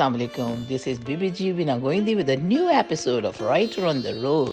Assalamu alaikum. This is BBG Vinagoindi with a new episode of Writer on the Road.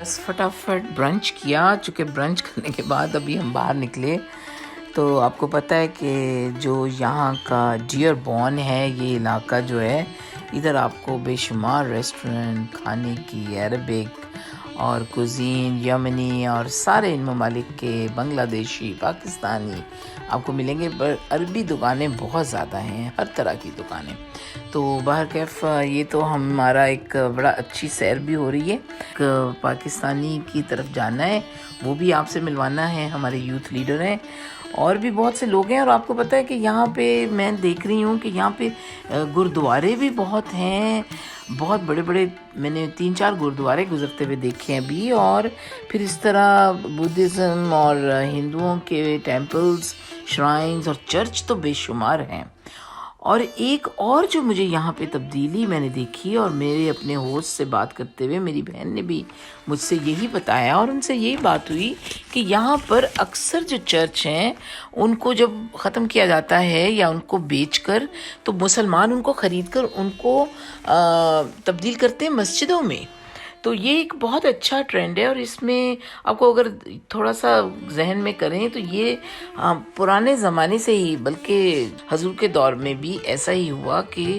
بس فٹافٹ brunch کیا، چونکہ brunch کرنے کے بعد ابھی ہم باہر نکلے تو آپ کو پتہ ہے کہ جو یہاں کا ڈیئر بورن ہے یہ علاقہ جو ہے، ادھر آپ کو بے شمار ریسٹورنٹ کھانے کی، عربک اور کوزین، یمنی اور سارے ان ممالک کے، بنگلہ دیشی، پاکستانی آپ کو ملیں گے، عربی دکانیں بہت زیادہ ہیں، ہر طرح کی دکانیں. تو باہر کیف یہ تو ہمارا ایک بڑا اچھی سیر بھی ہو رہی ہے. ایک پاکستانی کی طرف جانا ہے، وہ بھی آپ سے ملوانا ہے، ہمارے یوتھ لیڈر ہیں اور بھی بہت سے لوگ ہیں. اور آپ کو پتہ ہے کہ یہاں پہ میں دیکھ رہی ہوں کہ یہاں پہ گردوارے بھی بہت ہیں، بہت بڑے بڑے. میں نے 3-4 گردوارے گزرتے ہوئے دیکھے ہیں ابھی، اور پھر اس طرح بدھزم اور ہندوؤں کے ٹیمپلز، شرائنز اور چرچ تو بے شمار ہیں. اور ایک اور جو مجھے یہاں پہ تبدیلی میں نے دیکھی، اور میرے اپنے ہوسٹ سے بات کرتے ہوئے میری بہن نے بھی مجھ سے یہی بتایا، اور ان سے یہی بات ہوئی کہ یہاں پر اکثر جو چرچ ہیں ان کو جب ختم کیا جاتا ہے یا ان کو بیچ کر، تو مسلمان ان کو خرید کر ان کو تبدیل کرتے ہیں مسجدوں میں. تو یہ ایک بہت اچھا ٹرینڈ ہے، اور اس میں آپ کو اگر تھوڑا سا ذہن میں کریں تو یہ پرانے زمانے سے ہی، بلکہ حضور کے دور میں بھی ایسا ہی ہوا کہ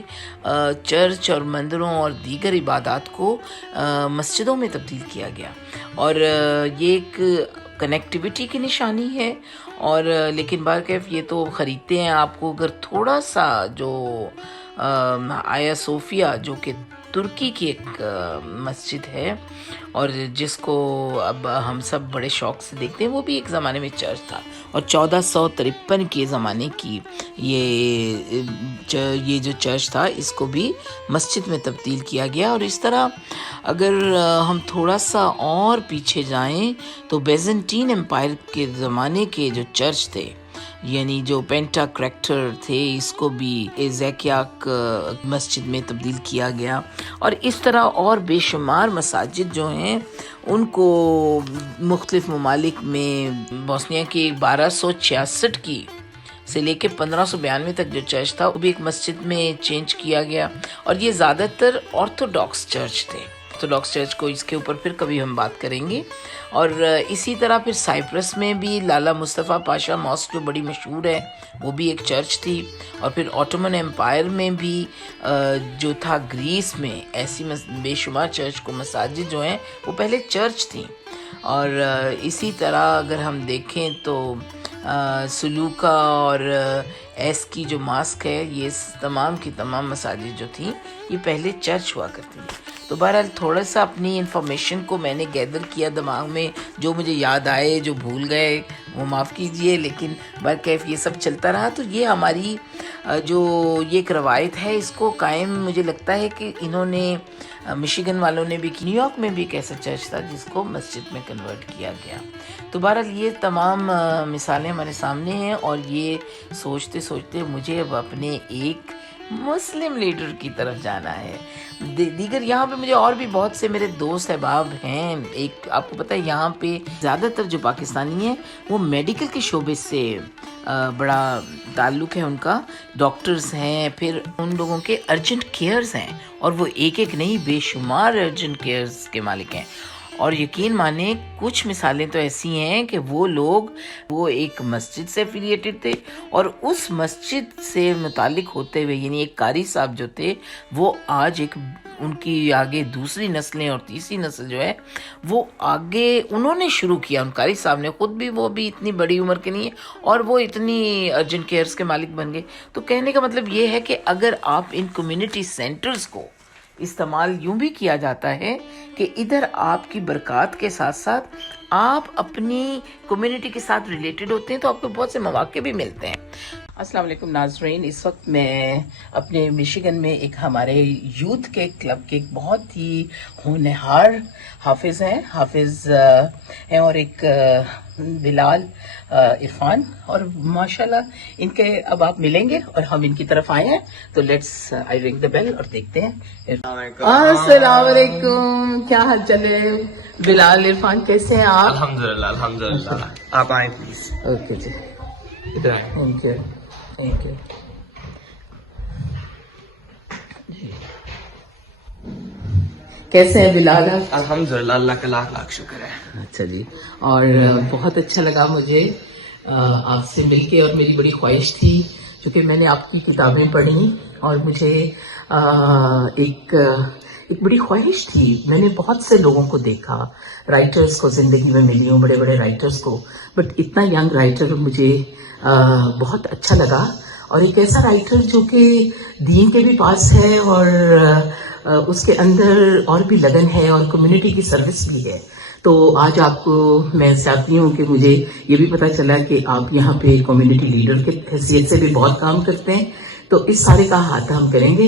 چرچ اور مندروں اور دیگر عبادات کو مسجدوں میں تبدیل کیا گیا. اور یہ ایک کنیکٹیوٹی کی نشانی ہے. اور لیکن بارکیف یہ تو خریدتے ہیں آپ کو اگر تھوڑا سا جو آیا صوفیہ جو کہ ترکی کی ایک مسجد ہے، اور جس کو اب ہم سب بڑے شوق سے دیکھتے ہیں، وہ بھی ایک زمانے میں چرچ تھا، اور 1453 کے زمانے کی یہ جو چرچ تھا اس کو بھی مسجد میں تبدیل کیا گیا. اور اس طرح اگر ہم تھوڑا سا اور پیچھے جائیں تو بیزنٹین امپائر کے زمانے کے جو چرچ تھے، یعنی جو پینٹا کریکٹر تھے، اس کو بھی ایزیکیاک مسجد میں تبدیل کیا گیا. اور اس طرح اور بے شمار مساجد جو ہیں ان کو مختلف ممالک میں، بوسنیا کی 1266 کی سے لے کے 1592 تک جو چرچ تھا وہ بھی ایک مسجد میں چینج کیا گیا. اور یہ زیادہ تر آرتھوڈاکس چرچ تھے. آرتھوڈاکس چرچ کو اس کے اوپر پھر کبھی ہم بات کریں گے. اور اسی طرح پھر سائپرس میں بھی لالا مصطفیٰ پاشا ماسک جو بڑی مشہور ہے، وہ بھی ایک چرچ تھی. اور پھر آٹومن امپائر میں بھی جو تھا گریس میں، ایسی بے شمار چرچ کو، مساجد جو ہیں وہ پہلے چرچ تھیں. اور اسی طرح اگر ہم دیکھیں تو سلوکا اور ایس کی جو ماسک ہے، یہ تمام کی تمام مساجد جو تھیں یہ پہلے چرچ ہوا کرتی تھی. تو بہرحال تھوڑا سا اپنی انفارمیشن کو میں نے گیدر کیا دماغ میں، جو مجھے یاد آئے، جو بھول گئے وہ معاف کیجئے، لیکن برکیف یہ سب چلتا رہا. تو یہ ہماری جو یہ ایک روایت ہے، اس کو قائم مجھے لگتا ہے کہ انہوں نے مشیگن والوں نے بھی، نیو یارک میں بھی ایک ایسا چرچ تھا جس کو مسجد میں کنورٹ کیا گیا. تو بہرحال یہ تمام مثالیں ہمارے سامنے ہیں، اور یہ سوچتے سوچتے مجھے اب اپنے ایک مسلم لیڈر کی طرف جانا ہے. دیگر یہاں پہ مجھے اور بھی بہت سے میرے دوست احباب ہیں. ایک آپ کو پتہ ہے یہاں پہ زیادہ تر جو پاکستانی ہیں وہ میڈیکل کے شعبے سے بڑا تعلق ہے ان کا، ڈاکٹرز ہیں، پھر ان لوگوں کے ارجنٹ کیئرز ہیں، اور وہ ایک ایک نہیں بے شمار ارجنٹ کیئرز کے مالک ہیں. اور یقین مانیں کچھ مثالیں تو ایسی ہیں کہ وہ ایک مسجد سے افیلیٹڈ تھے، اور اس مسجد سے متعلق ہوتے ہوئے، یعنی ایک قاری صاحب جو تھے وہ آج ایک ان کی آگے دوسری نسلیں اور تیسری نسل جو ہے وہ آگے انہوں نے شروع کیا. ان قاری صاحب نے خود بھی، وہ بھی اتنی بڑی عمر کے نہیں ہیں اور وہ اتنی ارجنٹ کیئرز کے مالک بن گئے. تو کہنے کا مطلب یہ ہے کہ اگر آپ ان کمیونٹی سینٹرز کو استعمال یوں بھی کیا جاتا ہے کہ ادھر آپ کی برکات کے ساتھ ساتھ آپ اپنی کمیونٹی کے ساتھ ریلیٹڈ ہوتے ہیں، تو آپ کو بہت سے مواقع بھی ملتے ہیں. السلام علیکم ناظرین. اس وقت میں اپنے مشیگن میں ایک ہمارے یوتھ کے کلب کے ایک بہت ہی ہونہار حافظ ہیں اور ایک بلال عرفان، اور ماشاءاللہ ان کے اب آپ ملیں گے اور ہم ان کی طرف آئے ہیں. تو لیٹس آئی رنگ دا بیل اور دیکھتے ہیں. السلام علیکم، کیا حال چل ہے؟ بلال عرفان کیسے ہیں آپ؟ الحمدللہ. آپ آئیں پلیز. اوکے جی، ادھر آئیں. Thank you. کیسے ہیں بلال آپ؟ الحمدللہ اللہ کا لاکھ لاکھ شکر ہے. اچھا جی. اور بہت اچھا لگا مجھے آپ سے مل کے, اور میری بڑی خواہش تھی چونکہ میں نے آپ کی کتابیں پڑھی اور مجھے ایک بڑی خواہش تھی. میں نے بہت سے لوگوں کو دیکھا, رائٹرز کو زندگی میں ملی ہوں, بڑے بڑے رائٹرز کو, بٹ اتنا ینگ رائٹر مجھے بہت اچھا لگا, اور ایک ایسا رائٹر جو کہ دین کے بھی پاس ہے اور اس کے اندر اور بھی لگن ہے اور کمیونٹی کی سروس بھی ہے. تو آج آپ کو میں چاہتی ہوں کہ مجھے یہ بھی پتہ چلا کہ آپ یہاں پہ کمیونٹی لیڈر کی حیثیت سے بھی بہت کام کرتے ہیں, تو اس سارے کا احاطہ ہم کریں گے.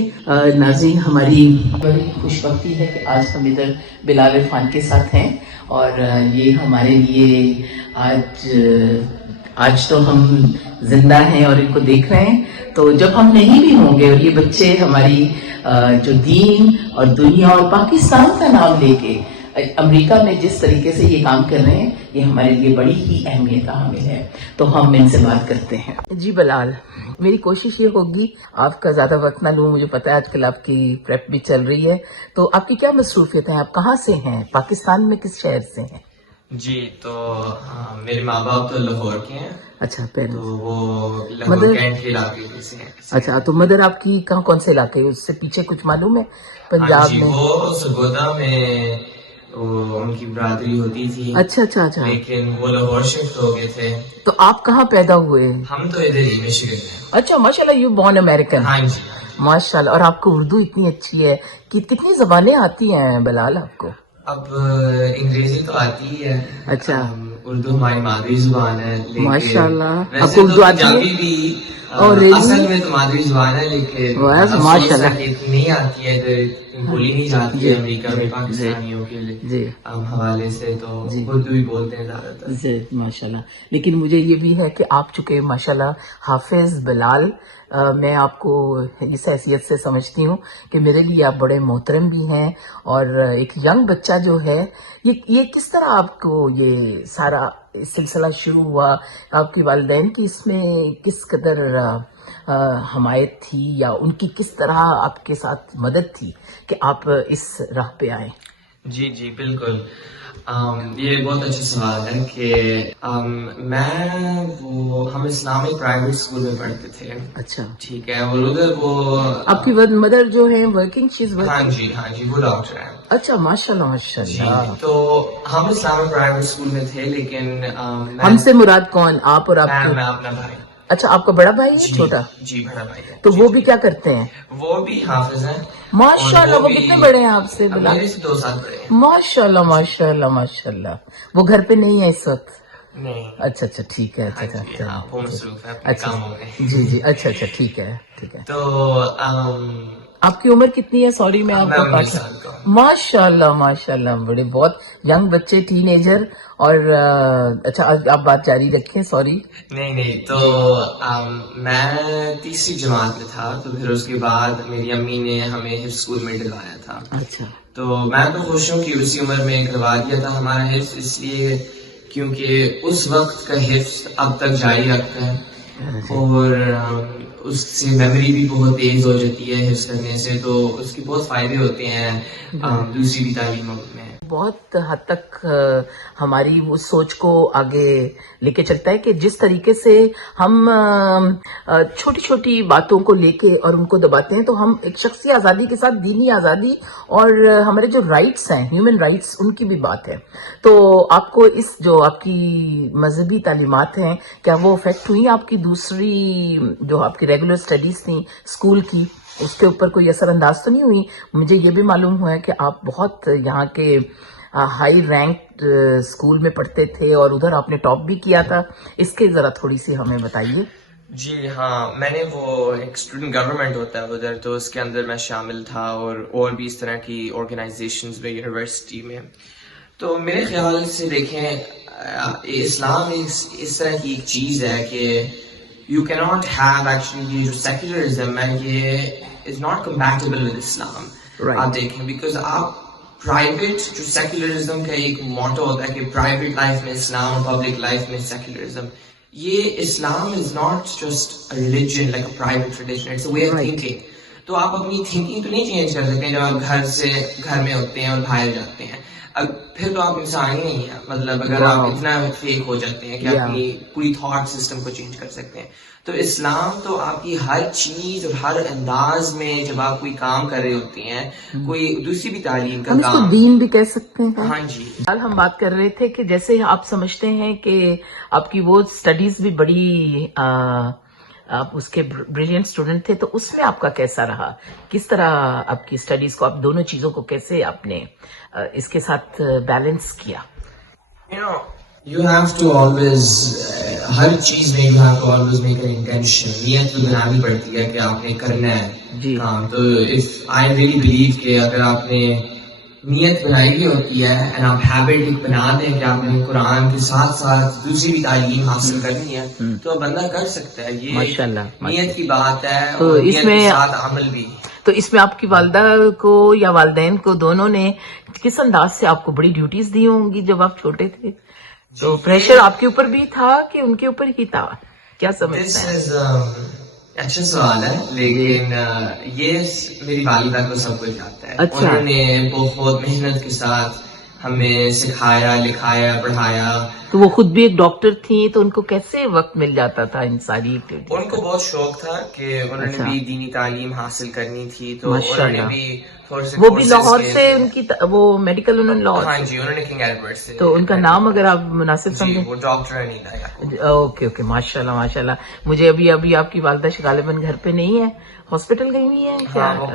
ناظرین, ہماری بڑی خوش بختی ہے کہ آج ہم ادھر بلال عرفان کے ساتھ ہیں, اور یہ ہمارے لیے آج تو ہم زندہ ہیں اور ان کو دیکھ رہے ہیں, تو جب ہم نہیں بھی ہوں گے اور یہ بچے ہماری جو دین اور دنیا اور پاکستان کا نام لے کے امریکہ میں جس طریقے سے یہ کام کر رہے ہیں, یہ ہمارے لیے بڑی ہی اہمیت کا حامل ہے. تو ہم ان سے بات کرتے ہیں. جی بلال, میری کوشش یہ ہوگی آپ کا زیادہ وقت نہ لوں. مجھے پتا ہے آج کل آپ کی پریپ بھی چل رہی ہے, تو آپ کی کیا مصروفیت ہیں؟ آپ کہاں سے ہیں؟ پاکستان میں کس شہر سے ہیں؟ جی تو میرے ماں باپ تو لاہور کے ہیں. اچھا, تو پیرنٹس. وہ لاہور کینٹ کے علاقے سے ہیں. اچھا, تو مدر آپ کی کہاں, کون سے علاقے, اس سے پیچھے کچھ معلوم ہے پنجاب جی, میں؟ وہ سرگودا میں ان کی برادری ہوتی تھی. اچھا اچھا اچھا. لیکن وہ لاہور شفٹ ہو گئے تھے. تو آپ کہاں پیدا ہوئے؟ ہم تو ادھر ہی مشیگن میں. اچھا, ماشاء اللہ, یو بورن امریکن. ہاں جی, ماشاء اللہ. اور آپ کو اردو اتنی اچھی ہے کہ کتنی زبانیں آتی ہیں بلال آپ کو؟ اب انگریزی تو آتی ہی ہے. اچھا, اردو ہماری مادری زبان ہے. ماشاء اللہ. آپ ویسے کو تو اردو آتی پنجابی ہے؟ بھی اور اصل میں تو مادری زبان ہے, لیکن ماشاء اللہ نہیں آتی ہے, ادھر بولی نہیں جاتی ہے امریکہ میں پاکستانیوں کے جی حوالے سے, تو اردو ہی بولتے ہیں زیادہ تر. جی ماشاء اللہ. لیکن مجھے یہ بھی ہے کہ آپ چونکہ ماشاء اللہ حافظ بلال, میں آپ کو اس حیثیت سے سمجھتی ہوں کہ میرے لیے آپ بڑے محترم بھی ہیں, اور ایک ینگ بچہ جو ہے, یہ کس طرح آپ کو یہ سارا سلسلہ شروع ہوا؟ آپ کے والدین کی اس میں کس قدر حمایت تھی, یا ان کی کس طرح آپ کے ساتھ مدد تھی کہ آپ اس راہ پہ آئے؟ جی جی بالکل. یہ بہت اچھا سوال ہے کہ ہم اسلامک پرائیویٹ اسکول میں پڑھتے تھے. اچھا, ٹھیک ہے. اور ادھر وہ آپ کی مدر جو ہے ورکنگ, شیز ورکنگ؟ ہاں جی, وہ ڈاکٹر ہیں. اچھا, ماشاء اللہ ماشاء اللہ. تو ہم اسلامک پرائیویٹ اسکول میں تھے, لیکن ہم سے مراد کون, آپ اور آپ میں اپنا بھائی. اچھا, آپ کا بڑا بھائی ہے چھوٹا؟ جی بڑا بھائی ہے. تو وہ بھی کیا کرتے ہیں؟ وہ بھی حافظ ہیں. ماشاء اللہ. وہ کتنے بڑے ہیں آپ سے بلا؟ میرے سے 2 سال بڑے ہیں. ماشاء اللہ ماشاء اللہ ماشاء اللہ. وہ گھر پہ نہیں ہے اس وقت؟ نہیں. اچھا اچھا, ٹھیک ہے. اچھا وہ مصروف ہے اپنے کاموں میں. جی جی, اچھا اچھا, ٹھیک ہے ٹھیک ہے. تو آپ کی عمر کتنی ہے؟ سوری میں آپ کو 19 سال کا ہوں. ماشاء اللہ ماشاء اللہ, بڑے بہت ینگ بچے, ٹین ایجر. اور اچھا, آپ بات جاری رکھیں. سوری. نہیں, تو میں تیسری جماعت میں تھا, تو پھر اس کے بعد میری امی نے ہمیں حفظ اسکول میں ڈلوایا تھا. اچھا, تو میں تو خوش ہوں کہ اسی عمر میں کروا دیا تھا ہمارا حفظ, اس لیے کیونکہ اس وقت کا حفظ اب تک جاری رکھتا ہے, اور اس سے میموری بھی بہت تیز ہو جاتی ہے حفظ کرنے سے, تو اس کے بہت فائدے ہوتے ہیں دوسری بھی تعلیموں میں. بہت حد تک ہماری وہ سوچ کو آگے لے کے چلتا ہے کہ جس طریقے سے ہم چھوٹی چھوٹی باتوں کو لے کے اور ان کو دباتے ہیں, تو ہم ایک شخصی آزادی کے ساتھ دینی آزادی اور ہمارے جو رائٹس ہیں, ہیومن رائٹس, ان کی بھی بات ہے. تو آپ کو اس جو آپ کی مذہبی تعلیمات ہیں, کیا وہ افیکٹ ہوئی آپ کی دوسری جو آپ کی ریگولر اسٹڈیز تھیں اسکول کی, اس کے اوپر کوئی اثر انداز تو نہیں ہوئی؟ مجھے یہ بھی معلوم ہوا ہے کہ آپ بہت یہاں کے ہائی رینک اسکول میں پڑھتے تھے, اور ادھر آپ نے ٹاپ بھی کیا تھا. اس کے ذرا تھوڑی سی ہمیں بتائیے. جی ہاں, میں نے وہ ایک اسٹوڈنٹ گورنمنٹ ہوتا ہے ادھر, تو اس کے اندر میں شامل تھا, اور بھی اس طرح کی آرگنائزیشنز میں یونیورسٹی میں. تو میرے خیال سے دیکھیں, اسلام اس طرح کی ایک چیز ہے کہ یو کی ناٹ ہیو ایکچولی, یہ جو سیکولرزم ہے یہ از ناٹ کمپیٹیبل ود اسلام. آپ دیکھیں, بیکاز آپ پرائیویٹ جو سیکولرزم کا ایک موٹو ہوتا ہے کہ پرائیویٹ لائف میں اسلام, پبلک لائف میں سیکولرزم, یہ Islam is not just religion like a private religion, it's a way of thinking. تو آپ اپنی تھنکنگ تو نہیں چینج کر سکتے جب آپ گھر میں ہوتے ہیں اور باہر جاتے ہیں. اب پھر تو آپ انسان ہی نہیں ہیں. مطلب اگر آپ اتنا فیک ہو جاتے ہیں کہ اپنی پوری تھاٹ سسٹم کو چینج کر سکتے ہیں. تو اسلام تو آپ کی ہر چیز اور ہر انداز میں جب آپ کوئی کام کر رہے ہوتے ہیں, کوئی دوسری بھی تعلیم کا ہم اس کو کام. دین بھی کہہ سکتے ہیں. ہاں جی. کل ہم بات کر رہے تھے کہ جیسے آپ سمجھتے ہیں کہ آپ کی وہ سٹڈیز بھی بڑی آپ اس کے بریلینٹ اسٹوڈنٹ تھے, تو اس میں آپ کا کیسا رہا؟ کس طرح آپ کی سٹڈیز کو, آپ دونوں چیزوں کو کیسے آپ نے اس کے ساتھ بیلنس کیا؟ You have to always ہر چیز میں you have to always make an intention. نیت تو بنانی پڑتی ہے کہ آپ نے کرنا ہے کام. تو if I really believe کہ اگر آپ نے نیت بنائی ہوئی ہوتی ہے and آپ ہیبٹ ایک بنا دیں کہ آپ نے قرآن کے ساتھ ساتھ دوسری بھی تعلیم حاصل کرنی ہے, تو بندہ کر سکتا ہے. یہ نیت کی بات ہے اور نیت کے ساتھ عمل بھی. تو اس میں آپ کی والدہ کو یا والدین کو دونوں نے کس انداز سے آپ کو بڑی ڈیوٹیز دی ہوں گی جب آپ چھوٹے تھے؟ تو پریشر آپ کے اوپر بھی تھا کہ ان کے اوپر ہی تھا؟ کیا سمجھتے ہیں؟ اچھا سوال ہے, لیکن یہ میری والدہ کو سب کچھ آتا ہے. انہوں نے بہت محنت کے ساتھ ہمیں سکھایا, لکھایا, پڑھایا. تو وہ خود بھی ایک ڈاکٹر تھی, تو ان کو کیسے وقت مل جاتا تھا ان ساری ایکٹیویٹیز؟ ان کو بہت شوق تھا کہ انہوں نے بھی دینی تعلیم حاصل کرنی تھی, تو انہوں نے بھی وہ بھی لاہور سے, ان کی وہ میڈیکل انہوں نے لاہور. ہاں جی, انہوں نے کنگ ایڈورڈ سے. تو ان کا نام اگر آپ مناسب سمجھیں؟ وہ ڈاکٹر انیلا یعقوب. اوکے, ماشاء اللہ ماشاء اللہ. مجھے ابھی آپ کی والدہ غالباً گھر پہ نہیں ہے, ہاسپٹل گئی ہوئی ہے کیا؟ وہ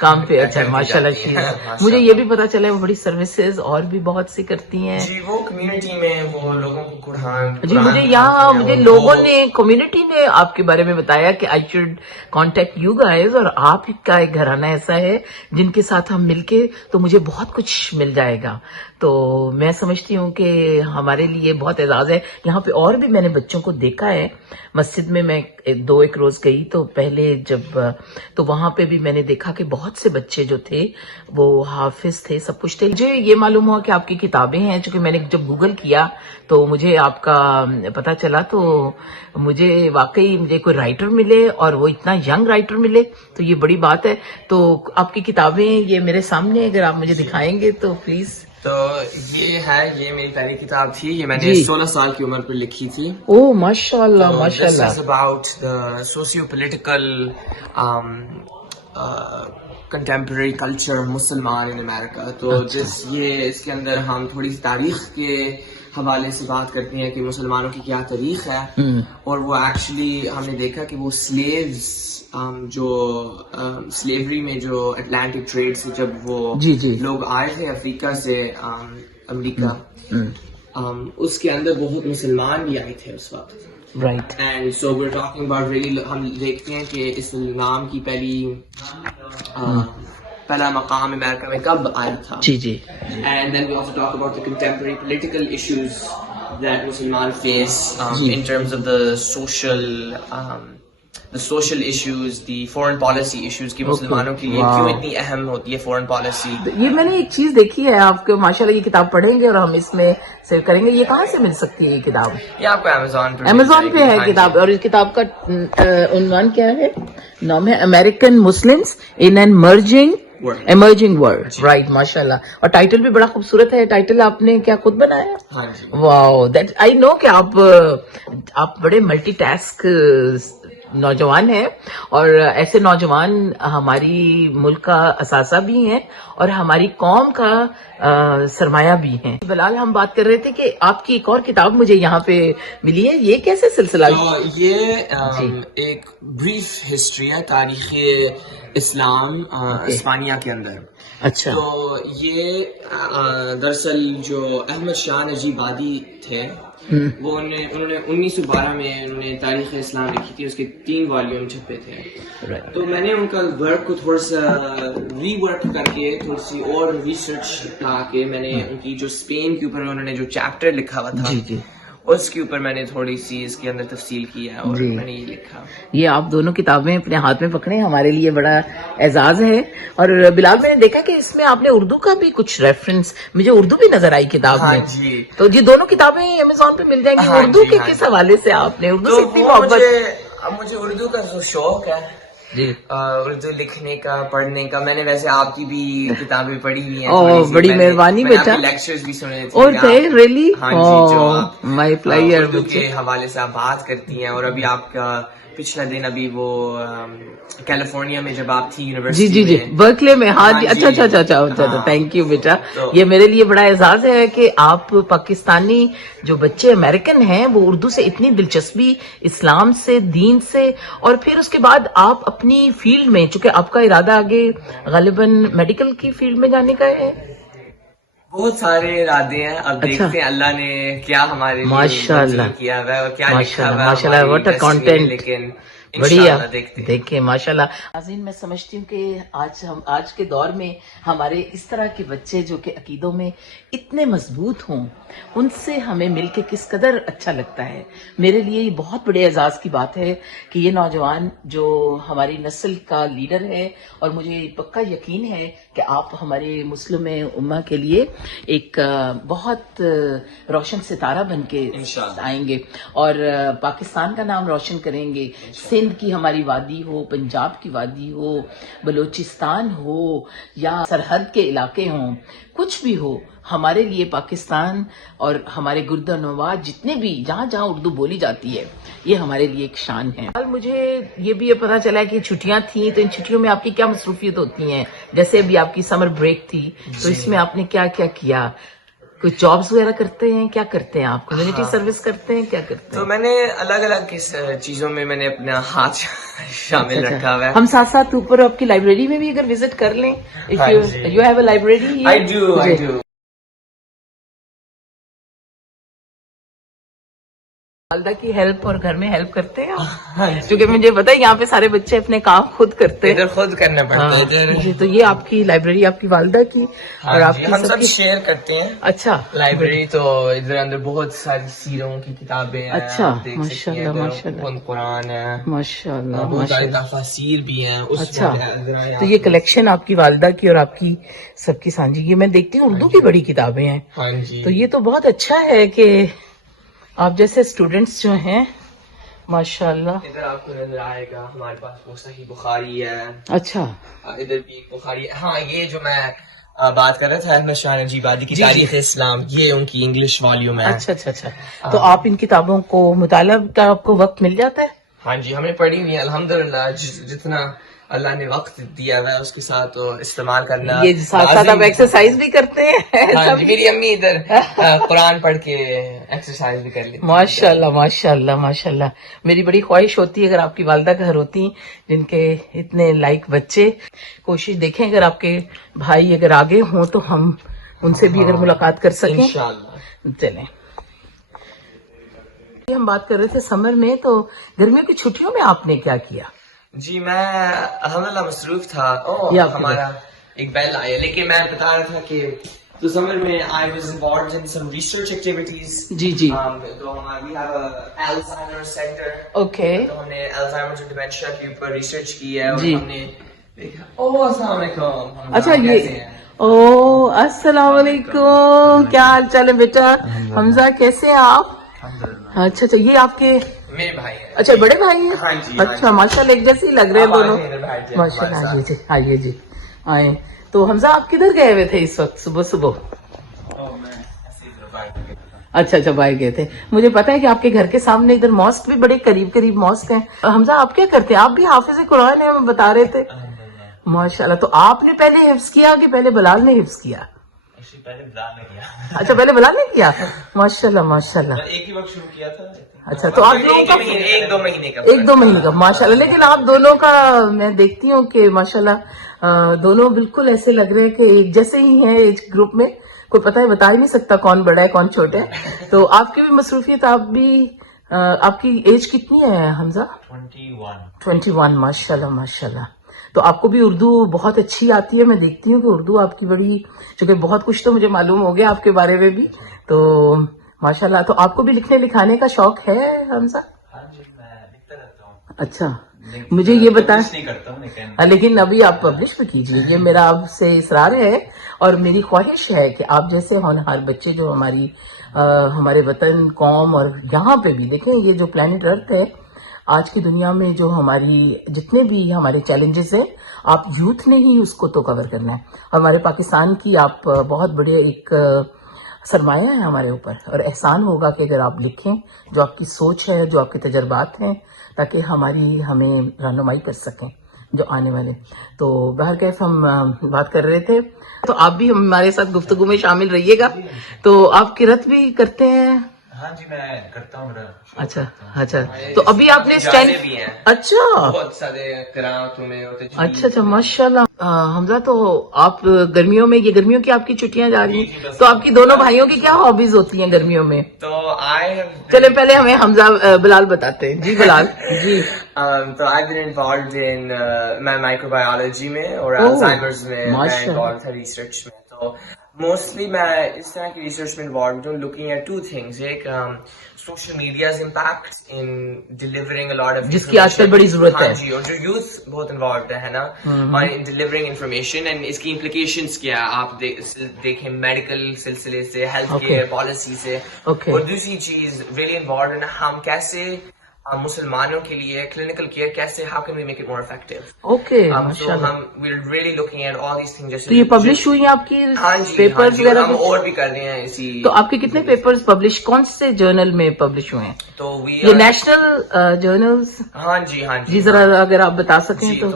کام پہ. اچھا, ماشاء اللہ. مجھے یہ بھی پتا چلا ہے وہ بڑی سروسز اور بھی بہت سی کرتی ہیں. جی, وہ کمیونٹی میں وہ لوگوں کو قرآن. جی, مجھے لوگوں نے, کمیونٹی نے آپ کے بارے میں بتایا کہ I should contact you guys, اور آپ کا ایک گھرانہ ایسا ہے جن کے ساتھ ہم مل کے تو مجھے بہت کچھ مل جائے گا. تو میں سمجھتی ہوں کہ ہمارے لیے بہت اعزاز ہے. یہاں پہ اور بھی میں نے بچوں کو دیکھا ہے مسجد میں ایک روز گئی تو پہلے تو وہاں پہ بھی میں نے دیکھا کہ بہت سے بچے جو تھے وہ حافظ تھے, سب کچھ تھے. مجھے یہ معلوم ہوا کہ آپ کی کتابیں ہیں, چونکہ میں نے جب گوگل کیا تو مجھے آپ کا پتا چلا, تو مجھے واقعی کوئی رائٹر ملے اور وہ اتنا ینگ رائٹر ملے تو یہ بڑی بات ہے. تو آپ کی کتابیں یہ میرے سامنے, اگر آپ مجھے دکھائیں گے تو پلیز. تو یہ میری پہلی کتاب تھی, یہ میں نے 16 سال کی عمر پر لکھی تھی. اوہ ماشاء اللہ ماشاء اللہ. This is about the socio-political contemporary culture of مسلمان in America. تو اس کے اندر ہم تھوڑی سی تاریخ کے حوالے سے بات کرتے ہیں کہ مسلمانوں کی کیا تاریخ ہے, اور وہ ایکچولی ہم نے دیکھا کہ وہ سلیوز جو سلیوری میں جو اٹلانٹک ٹریڈ سے جب وہ لوگ آئے تھے افریقہ سے امریکہ, اس کے اندر بہت مسلمان بھی آئے تھے اس وقت. Right. And so we're talking about really, ہم دیکھتے ہیں کہ اسلام کی پہلا مقام امریکہ میں کب آیا تھا. جی. And then we also talk about the contemporary political issues that مسلمان face in terms of the social issues, the foreign policy issues, کہ مسلمانوں کے لیے کیوں اتنی اہم ہوتی ہے فورن پالیسی. یہ میں نے ایک چیز دیکھی ہے آپ کو, ماشاءاللہ یہ کتاب پڑھیں گے اور ہم اس میں سیو کریں گے. یہ کہاں سے مل سکتی ہے یہ کتاب؟ یہ آپ کو امیزون پہ ہے کتاب. اور اس کتاب کا عنوان کیا ہے؟ نام ہے American Muslims in an emerging world. Right, ماشاء اللہ. اور ٹائٹل بھی بڑا خوبصورت ہے. ٹائٹل آپ نے کیا خود بنایا؟ ہاں جی. واو, دیٹ آئی نو کہ آپ بڑے ملٹی ٹاسک نوجوان ہیں, اور ایسے نوجوان ہماری ملک کا اثاثہ بھی ہیں اور ہماری قوم کا سرمایہ بھی ہیں. بلال, ہم بات کر رہے تھے کہ آپ کی ایک اور کتاب مجھے یہاں پہ ملی ہے, یہ کیسے سلسلہ؟ یہ ایک بریف ہسٹری ہے تاریخ اسلام اسپانیہ کے اندر. اچھا. تو یہ دراصل جو احمد شاہ نجیب وادی تھے, وہ انہوں نے 1912 میں انہوں نے تاریخ اسلام لکھی تھی, اس کے 3 والیوم چھپے تھے. تو میں نے ان کا ورک کو تھوڑا سا ری ورک کر کے تھوڑی سی اور ریسرچ لا کے میں نے ان کی جو اسپین کے اوپر انہوں نے جو چیپٹر لکھا ہوا تھا اس کے اوپر میں نے تھوڑی سی اس کے اندر تفصیل کی ہے, اور میں نے یہ لکھا. یہ آپ دونوں کتابیں اپنے ہاتھ میں پکڑیں, ہمارے لیے بڑا اعزاز ہے. اور بلال, میں نے دیکھا کہ اس میں آپ نے اردو کا بھی کچھ ریفرنس, مجھے اردو بھی نظر آئی کتاب میں. جی. تو یہ دونوں کتابیں امیزون پہ مل جائیں گی. اردو کے کس حوالے سے آپ نے, اردو سے اتنی محبت؟ مجھے اردو کا جو شوق ہے جی اردو لکھنے کا پڑھنے کا. میں نے ویسے آپ کی بھی کتابیں پڑھی ہوئی ہیں. اوہ بڑی مہربانی بیٹا. لیکچرز بھی سنے تھے. اور ریئلی ہاں جی, جو آپ مائی پلائر اردو کے حوالے سے آپ بات کرتی ہیں. اور ابھی آپ کا پچھلا دن ابھی وہ کیلیفورنیا میں جب آپ تھی یونیورسٹی جی جی برکلے میں. ہاں جی اچھا تھینک یو بیٹا. یہ میرے لیے بڑا اعزاز ہے کہ آپ پاکستانی جو بچے امریکن ہیں وہ اردو سے اتنی دلچسپی, اسلام سے, دین سے, اور پھر اس کے بعد آپ اپنی فیلڈ میں, چونکہ آپ کا ارادہ آگے غالباً میڈیکل کی فیلڈ میں جانے کا ہے. بہت سارے ارادے ہیں. اب دیکھتے ہیں اللہ نے کیا ہمارے لیے کیا ہوا ہے اور کیا لکھا ہوا ہے. ماشاءاللہ واٹ اے کنٹینٹ. لیکن بڑھیا. دیکھیں ماشاءاللہ. ناظرین میں سمجھتی ہوں کہ آج کے دور میں ہمارے اس طرح کے بچے جو کہ عقیدوں میں اتنے مضبوط ہوں, ان سے ہمیں مل کے کس قدر اچھا لگتا ہے. میرے لیے یہ بہت بڑے اعزاز کی بات ہے کہ یہ نوجوان جو ہماری نسل کا لیڈر ہے, اور مجھے پکا یقین ہے کہ آپ ہمارے مسلم امہ کے لیے ایک بہت روشن ستارہ بن کے آئیں گے اور پاکستان کا نام روشن کریں گے. سندھ کی ہماری وادی ہو, پنجاب کی وادی ہو, بلوچستان ہو, یا سرحد کے علاقے ہوں, کچھ بھی ہو, ہمارے لیے پاکستان اور ہمارے گرد و نواح جتنے بھی جہاں جہاں اردو بولی جاتی ہے, یہ ہمارے لیے ایک شان ہے. مجھے یہ بھی پتا چلا کہ چھٹیاں تھیں, تو ان چھٹیوں میں آپ کی کیا مصروفیت ہوتی ہیں؟ جیسے ابھی آپ کی سمر بریک تھی, تو اس میں آپ نے کیا کیا کیا؟ کچھ جابز وغیرہ کرتے ہیں؟ کیا کرتے ہیں آپ؟ کمیونٹی سروس کرتے ہیں؟ کیا کرتے ہیں؟ تو میں نے الگ الگ چیزوں میں میں نے اپنا ہاتھ شامل رکھا ہوا ہے. ہم ساتھ ساتھ اوپر آپ کی لائبریری میں بھی اگر وزٹ کر لیں. You have a library? I do. والدہ کی ہیلپ اور گھر میں ہیلپ کرتے ہیں کیونکہ مجھے پتا ہے یہاں پہ سارے بچے اپنے کام خود کرتے ہیں, ادھر خود کرنا پڑتا ہے. تو یہ آپ کی لائبریری آپ کی والدہ کی اور آپ کی ہم سب شیئر کرتے ہیں. اچھا لائبریری تو ادھر اندر بہت ساری سیروں کی کتابیں ہیں. اچھا ماشاءاللہ ماشاءاللہ قرآن ہے, ماشاءاللہ بہت ساری تفاسیر بھی ہیں. اچھا, تو یہ کلیکشن آپ کی والدہ کی اور آپ کی سب کی سانجھی, یہ میں دیکھتی ہوں اردو کی بڑی کتابیں ہیں. ہاں جی, تو یہ تو بہت اچھا ہے کہ آپ جیسے اسٹوڈینٹس جو ہیں ماشاءاللہ. ادھر آپ کو نظر آئے گا ہمارے پاس وہ صحیح بخاری ہے. اچھا, ادھر بھی بخاری. ہاں, یہ جو میں بات کر رہا تھا احمد شاہ نجیب آدی کی تاریخ اسلام, یہ ان کی انگلش والیوم ہے. اچھا. تو آپ ان کتابوں کو مطالعہ کا آپ کو وقت مل جاتا ہے؟ ہاں جی, ہم نے پڑھی ہوئی ہے الحمدللہ. جتنا اللہ نے وقت دیا ہوا ہے اس کے ساتھ استعمال کرنا. یہ ساتھ ساتھ آپ ایکسرسائز بھی کرتے ہیں؟ ہاں جی, میری امی ادھر قرآن پڑھ کے ایکسرسائز بھی کر لیتی. ماشاءاللہ ماشاءاللہ ماشاءاللہ. میری بڑی خواہش ہوتی ہے اگر آپ کی والدہ گھر ہوتی جن کے اتنے لائک بچے, کوشش دیکھیں اگر آپ کے بھائی اگر آگے ہوں تو ہم ان سے بھی اگر ملاقات کر سکیں انشاءاللہ. چلیں, ہم بات کر رہے تھے سمر میں, تو گرمیوں کی چھٹیوں میں آپ نے کیا کیا؟ جی, میں الحمدللہ مصروف تھا. ہمارا ایک بیل آیا, لیکن میں بتا رہا تھا کہ تو سمر میں I was involved in some research activities. جی. تو we have a Alzheimer's center. Okay. تو ہم نے Alzheimer's اور dementia کے اوپر ریسرچ کی ہے, اور ہم نے دیکھا. السلام علیکم. اچھا, یہ السلام علیکم, کیا حال چال ہے بیٹا؟ حمزہ کیسے ہیں آپ؟ اچھا, یہ آپ کے میرے بھائی ہیں. اچھا, بڑے بھائی ہیں. ہاں جی. اچھا ماشاءاللہ, ایک جیسے ہی لگ رہے ہیں دونوں ماشاءاللہ. آئیے جی آئے. تو حمزہ آپ کدھر گئے ہوئے تھے اس وقت صبح؟ اچھا باہر گئے تھے. مجھے پتا ہے کہ آپ کے گھر کے سامنے ادھر ماسک بھی بڑے قریب ماسک ہیں. حمزہ آپ کیا کرتے ہیں؟ آپ بھی حافظ قرآن ہیں, ہم بتا رہے تھے. ماشاءاللہ. تو آپ نے پہلے حفظ کیا کہ پہلے بلال نے حفظ کیا؟ اچھا, پہلے بلال نے کیا. ماشاءاللہ ماشاءاللہ. ایک ہی وقت شروع کیا تھا. اچھا, تو آپ لوگوں کا ایک دو مہینے کا ماشاءاللہ. لیکن آپ دونوں کا میں دیکھتی ہوں کہ ماشاءاللہ دونوں بالکل ایسے لگ رہے ہیں کہ ایک جیسے ہی ہیں ایج گروپ میں. کوئی پتہ ہے بتا ہی نہیں سکتا کون بڑا ہے کون چھوٹا ہے. تو آپ کی بھی مصروفیت, آپ کی ایج کتنی ہے حمزہ؟ 21. ماشاءاللہ ماشاءاللہ. تو آپ کو بھی اردو بہت اچھی آتی ہے. میں دیکھتی ہوں کہ اردو آپ کی بڑی, چونکہ بہت کچھ تو مجھے معلوم ہو گیا آپ کے بارے میں بھی. تو ماشاءاللہ. تو آپ کو بھی لکھنے لکھانے کا شوق ہے حمزہ؟ ہاں جی, میں لکھتا رہتا ہوں. اچھا, مجھے یہ بتائیں. لیکن ابھی آپ پبلش بھی کیجیے, یہ میرا آپ سے اصرار ہے اور میری خواہش ہے کہ آپ جیسے ہونہار بچے جو ہمارے وطن, قوم اور یہاں پہ بھی دیکھیں, یہ جو پلانٹ ارتھ ہے آج کی دنیا میں جو ہماری جتنے بھی ہمارے چیلنجز ہیں آپ یوتھ نے ہی اس کو تو کور کرنا ہے. ہمارے پاکستان کی آپ بہت بڑے ایک سرمایہ ہے ہمارے اوپر, اور احسان ہوگا کہ اگر آپ لکھیں جو آپ کی سوچ ہے, جو آپ کے تجربات ہیں, تاکہ ہمیں رہنمائی کر سکیں جو آنے والے. تو بہرکیف ہم بات کر رہے تھے, تو آپ بھی ہمارے ساتھ گفتگو میں شامل رہیے گا. تو آپ قرأت بھی کرتے ہیں؟ ہاں جی میں کرتا ہوں. اچھا اچھا, تو ابھی آپ نے اسٹینڈ, بھی ہیں اچھا بہت سارے قراءتوں میں ہوتے ہیں. اچھا ماشاء اللہ. حمزہ, تو آپ گرمیوں میں, یہ گرمیوں کی آپ کی چھٹیاں جا رہی ہیں, تو آپ کی دونوں بھائیوں کی کیا ہابیز ہوتی ہیں گرمیوں میں؟ تو چلے پہلے ہمیں حمزہ بلال بتاتے ہیں. جی بلال جی. تو I've been involved in میں مائکرو بایولوجی میں اور الزائمرز میں انوالو تھا ریسرچ میں. تو موسٹلی میں اس طرح کی ریسرچ میں انوالوڈ ہوں, looking at two things. ایک social medias impact in delivering a lot of جس کی آج کل بڑی ضرورت ہے. ہاں جی, اور جو یوتھ بہت انوالوڈ ہے نا ان ڈیلیورنگ انفارمیشن, اینڈ اس کی امپلیکیشنس کیا آپ دیکھیں میڈیکل سلسلے سے, ہیلتھ کیئر پالیسی سے. اور دوسری چیز ریلی انوالوڈ ان ہم کیسے مسلمانوں کے لیے کلینکل کیئر کیسے, how can we make it more effective. Okay so ہم we're really looking at all these things. جیسے تو یہ پبلش ہوئی ہیں آپ کی پیپرز وغیرہ؟ ہم اور بھی کر رہے ہیں اسی. تو آپ کے کتنے پیپرز پبلش, کون سے جرنل میں پبلش ہوئے ہیں؟ تو یہ نیشنل جرنلز؟ ہاں جی ذرا اگر آپ بتا سکیں تو.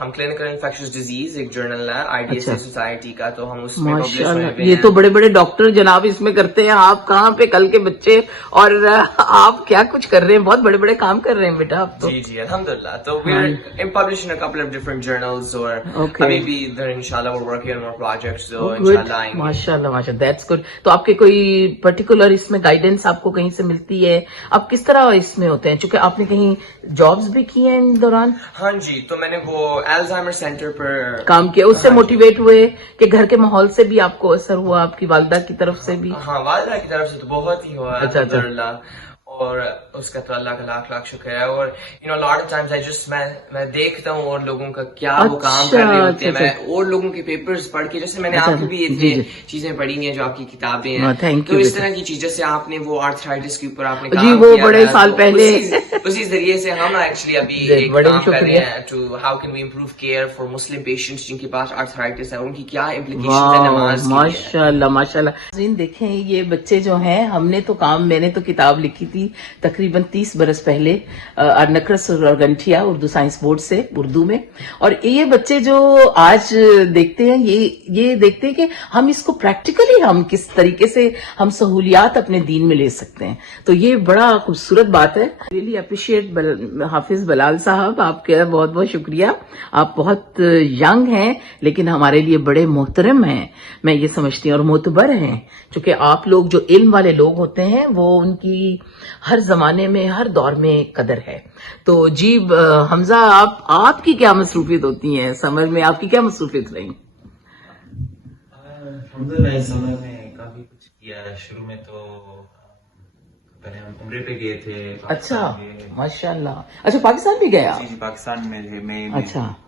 ہم کلینکل انفیکشس ڈیزیز ایک جرنل ہے IDSA سوسائٹی کا, تو ہم اس میں پبلش ماشاء ہوئے اللہ, ہیں. یہ تو بڑے بڑے ڈاکٹر جناب اس میں کرتے ہیں. آپ کہاں پہ کل کے بچے, اور آپ کیا کچھ کر رہے ہیں, بہت بڑے بڑے کام کر رہے ہیں بیٹا آپ تو. جی الحمدللہ. تو we're publishing a couple of different journals, اور ابھی بھی انشاءاللہ we're working on more projects جو انشاءاللہ آئیں گے. ماشاء اللہ ماشاء اللہ, دیٹس گڈ. تو آپ کے کوئی پرٹیکولر اس میں گائیڈنس آپ کو کہیں سے ملتی ہے؟ آپ کس طرح اس میں ہوتے ہیں, چونکہ آپ نے کہیں جابس بھی کی ہیں ان دوران؟ ہاں جی, تو میں نے وہ الزائمر سینٹر پر کام کیا, اس سے موٹیویٹ ہوئے کہ گھر کے ماحول سے بھی آپ کو اثر ہوا, آپ کی والدہ کی طرف سے بھی؟ ہاں, والدہ کی طرف سے تو بہت ہی ہوا الحمدللہ, اور اس کا تو اللہ کا لاکھ لاکھ شکر ہے. اور لاٹ آف ٹائمز میں دیکھتا ہوں اور لوگوں کا کیا وہ کام کر رہے ہوتے ہیں, میں اور لوگوں کے پیپرز پڑھ کے, جیسے میں نے آپ کی بھی اتنی چیزیں پڑھی ہیں جو آپ کی کتابیں ہیں, تو اس طرح کی چیز جیسے آپ نے وہ آرتھرائٹس کے اوپر آپ نے جی وہ بڑے سال پہلے اسی ذریعے سے ہم ایکچولی ابھی ایک کام کر رہے ہیں to how can we improve care for Muslim patients جن کے پاس آرتھرائٹس ہے, ان کی کیا امپلیکیشنز ہیں نماز کی. ماشاء اللہ ماشاء اللہ. دیکھیں یہ بچے جو ہیں, ہم نے تو کام, میں نے تو کتاب لکھی تھی تقریباً 30 برس پہلے, نکرس اور گنٹھیا اردو سائنس بورڈ سے اردو میں, اور یہ بچے جو آج دیکھتے ہیں یہ دیکھتے ہیں کہ ہم اس کو پریکٹیکلی ہم کس طریقے سے ہم سہولیات اپنے دین میں لے سکتے ہیں. تو یہ بڑا خوبصورت بات ہے. ریئلی اپریشیٹ حافظ بلال صاحب, آپ کا بہت بہت شکریہ. آپ بہت ینگ ہیں لیکن ہمارے لیے بڑے محترم ہیں, میں یہ سمجھتی ہوں, اور معتبر ہیں, چونکہ آپ لوگ جو علم والے لوگ ہوتے ہیں وہ ان کی ہر زمانے میں ہر دور میں قدر ہے. تو جی حمزہ, آپ کی کیا مصروفیت ہوتی ہیں سمر میں, آپ کی کیا مصروفیت رہی؟ الحمدللہ سمر میں کافی کچھ کیا. شروع میں تو پہلے ہم عمرے پہ گئے تھے. اچھا ماشاء اللہ. اچھا پاکستان بھی گیا؟ جی پاکستان میں تھے مئی میں.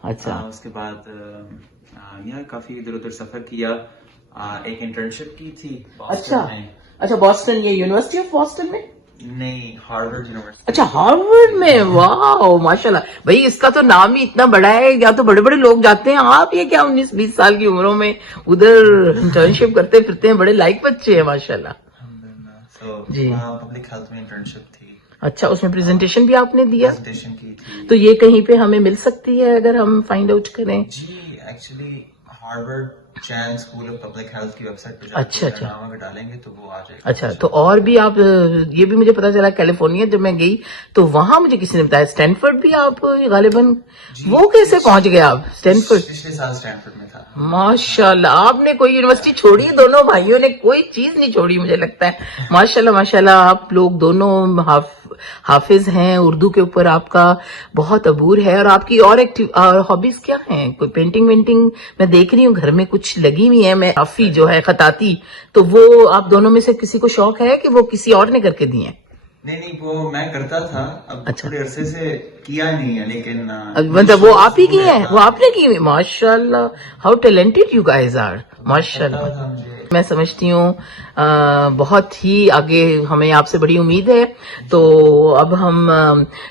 اچھا. اس کے بعد یہاں کافی ادھر ادھر سفر کیا. ایک انٹرنشپ کی تھی. اچھا بوسٹن, یہ یونیورسٹی آف بوسٹن میں؟ نہیں, ہارورڈ یونیورسٹی. اچھا ہارورڈ میں, واو ماشاء اللہ. بھائی اس کا تو نام ہی اتنا بڑا ہے, یا تو بڑے بڑے لوگ جاتے ہیں, آپ یہ کیا 19-20 سال کی عمروں میں ادھر انٹرنشپ کرتے پھرتے ہیں, بڑے لائق بچے ہیں ماشاء اللہ. جی پبلک ہیلتھ میں انٹرنشپ تھی. اچھا, اس میں پریزنٹیشن بھی آپ نے دیا؟ پریزنٹیشن کی تھی. تو یہ کہیں پہ ہمیں مل سکتی ہے اگر ہم فائنڈ آؤٹ کریں؟ جی actually Harvard Chan school of public health کی ویب سائٹ پہ اچھا نام ڈالیں گے تو وہ آ جائے گا. اچھا, تو اور بھی آپ, یہ بھی مجھے پتا چلا کیلیفورنیا جب میں گئی تو وہاں مجھے کسی نے بتایا اسٹینفورڈ بھی آپ غالباً, وہ کیسے پہنچ گئے آپ اسٹینفورڈ؟ پچھلے سال اسٹینفورڈ میں تھا. ماشاء اللہ, آپ نے کوئی یونیورسٹی چھوڑی, دونوں بھائیوں نے کوئی چیز نہیں چھوڑی مجھے لگتا ہے. ماشاء اللہ ماشاء اللہ, آپ لوگ دونوں حافظ ہیں, اردو کے اوپر آپ کا بہت عبور ہے. اور آپ کی اور ہابیز کیا ہیں؟ کوئی پینٹنگ وینٹنگ میں دیکھ رہی ہوں گھر میں کچھ لگی ہوئی ہے, میں کافی جو ہے خطاطی, تو وہ آپ دونوں میں سے کسی کو شوق ہے کہ وہ کسی اور نے کر کے دی ہیں؟ نہیں وہ میں کرتا تھا, اب تھوڑے عرصے سے کیا نہیں ہے, لیکن مطلب وہ آپ ہی کی ہیں, وہ آپ نے کی ہوئی. ماشاء اللہ, how talented you guys are, ماشاء اللہ. میں سمجھتی ہوں بہت ہی آگے ہمیں آپ سے بڑی امید ہے، تو اب ہم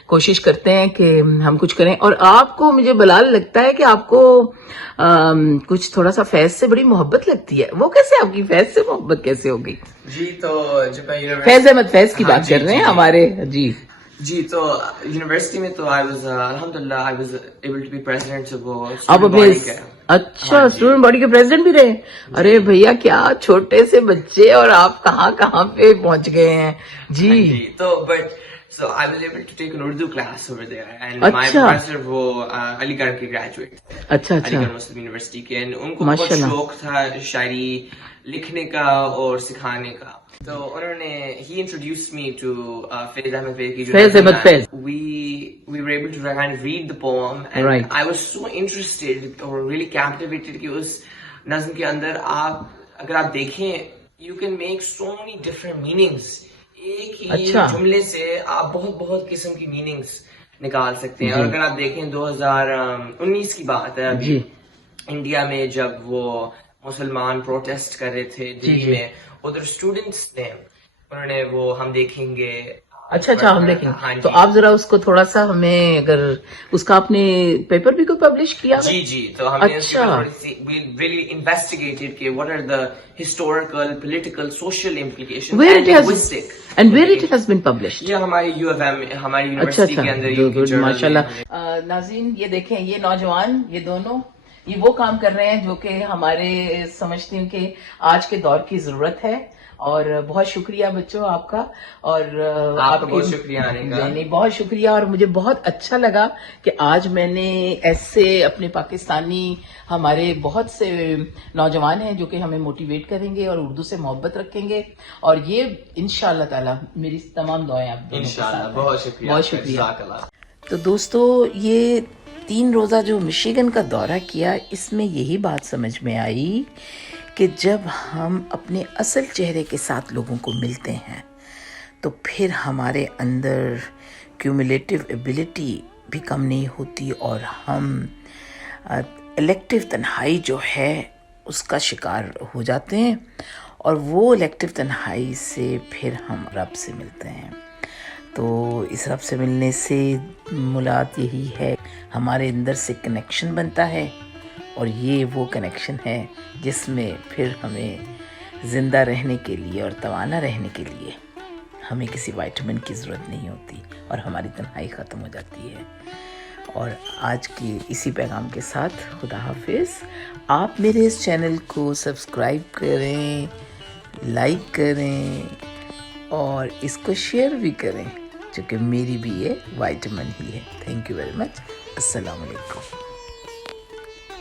کوشش کرتے ہیں کہ ہم کچھ کریں. اور آپ کو، مجھے بلال لگتا ہے کہ آپ کو کچھ تھوڑا سا فیض سے بڑی محبت لگتی ہے. وہ کیسے، آپ کی فیض سے محبت کیسے ہوگی؟ جی تو جب میں فیض احمد فیض کی بات کر رہے ہیں ہمارے. جی تو یونیورسٹی میں تو I was الحمدللہ I was able to be president of آپ اپنے اچھا اسٹوڈنٹ باڈی کے پریزیڈنٹ بھی رہے. ارے بھیا کیا چھوٹے سے بچے اور آپ کہاں کہاں پہ پہنچ گئے ہیں. جی تو So I was able to take an Urdu class over there, and my professor وہ علی گڑھ کے گریجویٹ اچھا علی گڑھ مسلم یونیورسٹی کے، ان کو بہت شوق تھا شاعری لکھنے کا اور سکھانے کا. تو انہوں نے he introduced me to فیض احمد فیض کی جو فیض احمد فیض. we were able to kind of read the poem, and I was so interested or really captivated کہ اس نظم کے اندر آپ اگر آپ دیکھیں you can make so many different meanings. ایک ہی جملے سے آپ بہت بہت قسم کی میننگز نکال سکتے ہیں. اور اگر آپ دیکھیں 2019 کی بات ہے، ابھی انڈیا میں جب وہ مسلمان پروٹیسٹ کر رہے تھے دلی میں، ادھر اسٹوڈنٹس نے، انہوں نے وہ ہم دیکھیں گے. اچھا ہم دیکھیں گے. تو آپ ذرا اس کو تھوڑا سا ہمیں، اگر اس کا آپ نے پیپر بھی کوئی پبلش کیا؟ جی تو ہم نے really investigated کہ what are the historical, political, social implications and linguistic. And where it has been published? یہ ہماری UFM ہماری یونیورسٹی کے اندر. ماشاء اللہ. ناظرین یہ دیکھیں، یہ نوجوان، یہ دونوں یہ وہ کام کر رہے ہیں جو کہ ہمارے سمجھتی ہوں کہ آج کے دور کی ضرورت ہے. اور بہت شکریہ بچوں آپ کا، اور آپ کا بہت شکریہ آنے کا. نہیں بہت شکریہ. اور مجھے بہت اچھا لگا کہ آج میں نے ایسے اپنے پاکستانی ہمارے بہت سے نوجوان ہیں جو کہ ہمیں موٹیویٹ کریں گے اور اردو سے محبت رکھیں گے. اور یہ انشاءاللہ تعالی میری تمام دعائیں آپ دونوں کے ساتھ ہیں. بہت شکریہ. بہت شکریہ. تو دوستو، یہ 3 روزہ جو مشیگن کا دورہ کیا، اس میں یہی بات سمجھ میں آئی کہ جب ہم اپنے اصل چہرے کے ساتھ لوگوں کو ملتے ہیں تو پھر ہمارے اندر کیومولیٹو ایبلٹی بھی کم نہیں ہوتی، اور ہم الیکٹیو تنہائی جو ہے اس کا شکار ہو جاتے ہیں، اور وہ الیکٹیو تنہائی سے پھر ہم رب سے ملتے ہیں. تو اس رب سے ملنے سے مراد یہی ہے، ہمارے اندر سے کنیکشن بنتا ہے، اور یہ وہ کنیکشن ہے جس میں پھر ہمیں زندہ رہنے کے لیے اور توانا رہنے کے لیے ہمیں کسی وائٹامن کی ضرورت نہیں ہوتی، اور ہماری تنہائی ختم ہو جاتی ہے. اور آج کی اسی پیغام کے ساتھ خدا حافظ. آپ میرے اس چینل کو سبسکرائب کریں، لائک کریں، اور اس کو شیئر بھی کریں، چونکہ میری بھی یہ وائٹامن ہی ہے. Thank you very much. السلام علیکم.